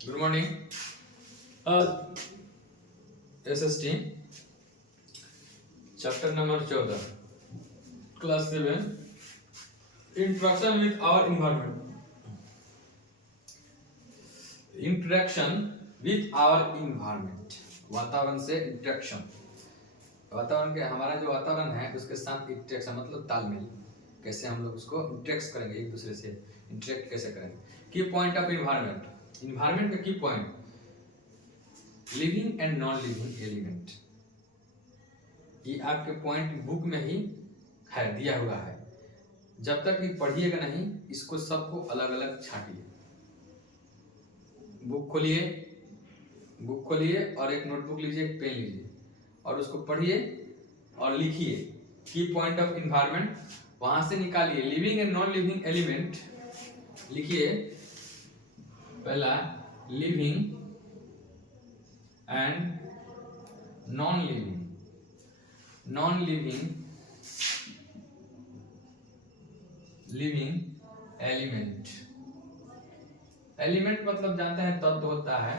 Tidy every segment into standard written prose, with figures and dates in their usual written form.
Good morning. SST chapter number 14 class 7 interaction with our environment. Interaction with our environment, वातावरण से interaction. वातावरण के हमारा जो वातावरण है उसके साथ इंटरेक्शन मतलब तालमेल, कैसे हम लोग उसको इंटरेक्ट करेंगे, एक दूसरे से इंटरेक्ट कैसे करेंगे। की पॉइंट ऑफ इन्वायरमेंट, इन्वायरमेंट का की point living and non living element. ये आपके पॉइंट बुक में ही है, दिया हुआ है। जब तक ये पढ़िएगा नहीं इसको सबको अलग अलग छांटिए। बुक खोलिए और एक नोटबुक लीजिए, एक पेन लीजिए और उसको पढ़िए और लिखिए की पॉइंट ऑफ इन्वायरमेंट, वहां से निकालिए living and non living element. लिखिए पहला living and non living element. Element मतलब जानते हैं तत्व होता है,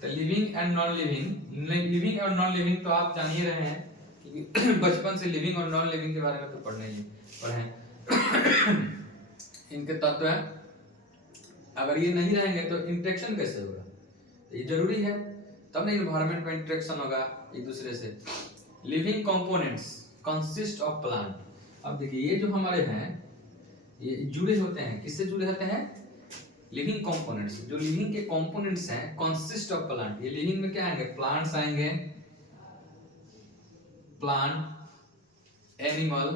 तो living and non living. Living और नॉन लिविंग तो आप जान ही रहे हैं कि बचपन से लिविंग और नॉन लिविंग के बारे में तो पढ़े इनके तत्व हैं। अगर ये नहीं रहेंगे तो इंटरेक्शन कैसे होगा, तो ये जरूरी है, तब ना इन्वायरमेंट में इंटरेक्शन होगा एक दूसरे से। Living components consist of plant. अब देखिए ये जो हमारे हैं ये जुड़े होते हैं, किससे जुड़े होते हैं? Living components. जो लिविंग के कंपोनेंट्स हैं कंसिस्ट ऑफ प्लांट। ये लिविंग में क्या आएंगे? प्लांट्स आएंगे, plant, animal,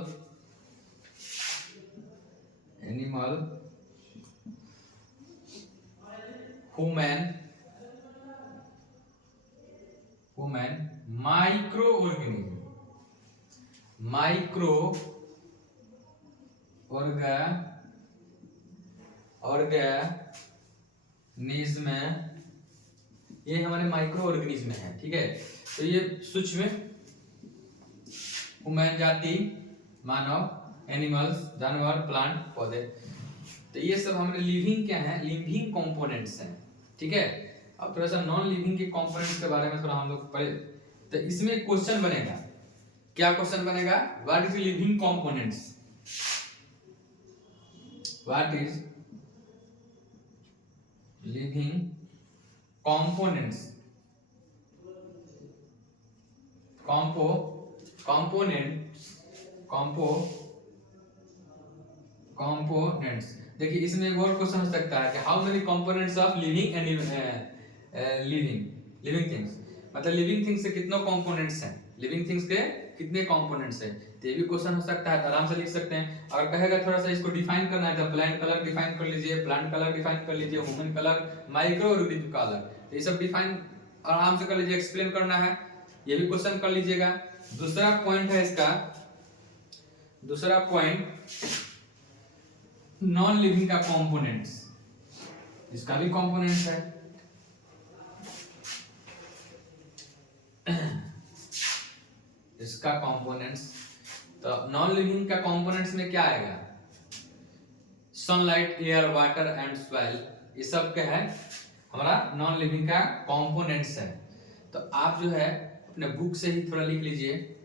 human, micro organism, ये हमारे माइक्रो ऑर्गेनिज्म है, ठीक है। तो ये सूक्ष्म, ह्यूमन जाति, मानव, एनिमल्स जानवर, प्लांट पौधे, तो ये सब हमारे लिविंग क्या है? लिविंग कंपोनेंट्स हैं, ठीक है। अब थोड़ा सा नॉन लिविंग के कंपोनेंट्स के बारे में थोड़ा हम लोग पढ़े, तो इसमें क्वेश्चन बनेगा। क्या क्वेश्चन बनेगा? What is living components, what is living components, components. देखिए इसमें एक और क्वेश्चन हो सकता है कि how many components of living and living things, मतलब लिविंग थिंग्स से कितने कंपोनेंट्स हैं, लिविंग थिंग्स के कितने कंपोनेंट्स हैं, तो ये भी क्वेश्चन हो सकता है। आराम से लिख सकते हैं। अगर कहेगा थोड़ा सा इसको डिफाइन करना है तो प्लांट कलर डिफाइन कर लीजिए, प्लांट कलर डिफाइन कर लीजिए, human colour, micro organism colour, तो ये सब डिफाइन आराम से कर लीजिए। एक्सप्लेन करना है ये भी क्वेश्चन कर लीजिएगा। दूसरा पॉइंट है इसका, दूसरा पॉइंट नॉन लिविंग का कंपोनेंट्स, इसका भी कंपोनेंट्स है। इसका कंपोनेंट्स, तो नॉन लिविंग का कंपोनेंट्स में क्या आएगा? Sunlight, air, water and soil, ये सब क्या है? हमारा नॉन लिविंग का कंपोनेंट्स है। तो आप जो है अपने बुक से ही थोड़ा लिख लीजिए।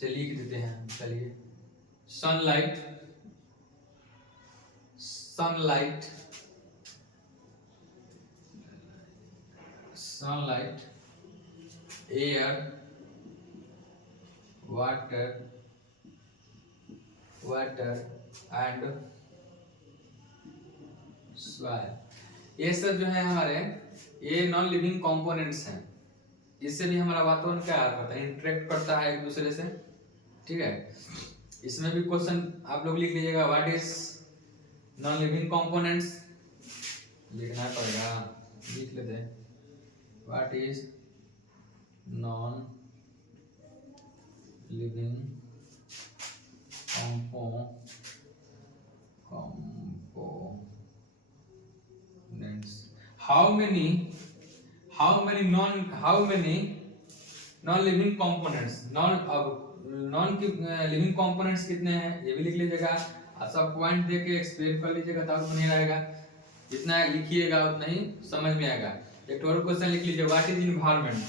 चलिए लिख देते हैं, चलिए sunlight, air, water and soil, ये सब जो है हमारे ये नॉन लिविंग कंपोनेंट्स हैं। इससे भी हमारा वातावरण क्या करता है? इंटरेक्ट करता है एक दूसरे से, ठीक है। इसमें भी क्वेश्चन आप लोग लिख लीजिएगा। What is non living components, लिखना पड़ेगा, लिख लेते हैं। What is non living components, how many non living components, non की लिविंग कंपोनेंट्स कितने हैं ये भी लिख लीजिएगा। सब पॉइंट देके एक्सप्लेन कर लीजिएगा तब नहीं रहेगा। जितना लिखिएगा उतना ही समझ में आएगा। एक और क्वेश्चन लिख लीजिए, what is environment,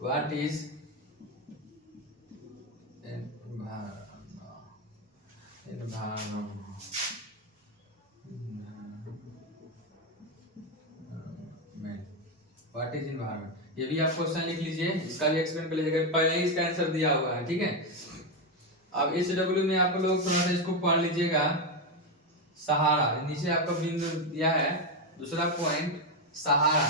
what is what is environment, ये भी आप क्वेश्चन लिख लीजिए, इसका भी एक्सप्लेन कर लीजिएगा, पहले ही इसका आंसर दिया हुआ है, ठीक है। अब SW में आप लोग थोड़ा सा इसको पढ़ लीजिएगा, सहारा, नीचे आपका बिंदु दिया है, दूसरा पॉइंट सहारा,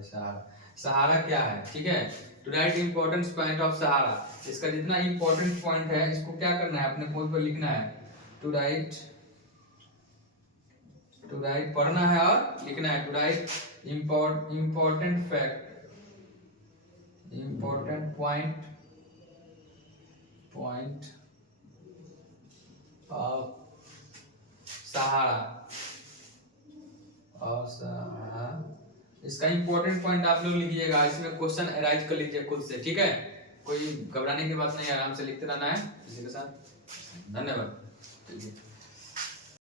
सहारा, सहारा क्या है, ठीक है। To write important point of Sahara, इसका जितना इंपॉर्टेंट पॉइंट है इसको क्या करना है, अपने बोर्ड पर लिखना है, टू राइट पढ़ना है और लिखना है, to write important fact, important point of Sahara, और सहारा, इसका इंपॉर्टेंट पॉइंट आप लोग लिखिएगा, इसमें क्वेश्चन अराइज कर लीजिए खुद से, ठीक है। कोई घबराने की बात नहीं है, आराम से लिखते रहना है किसी के साथ। धन्यवाद।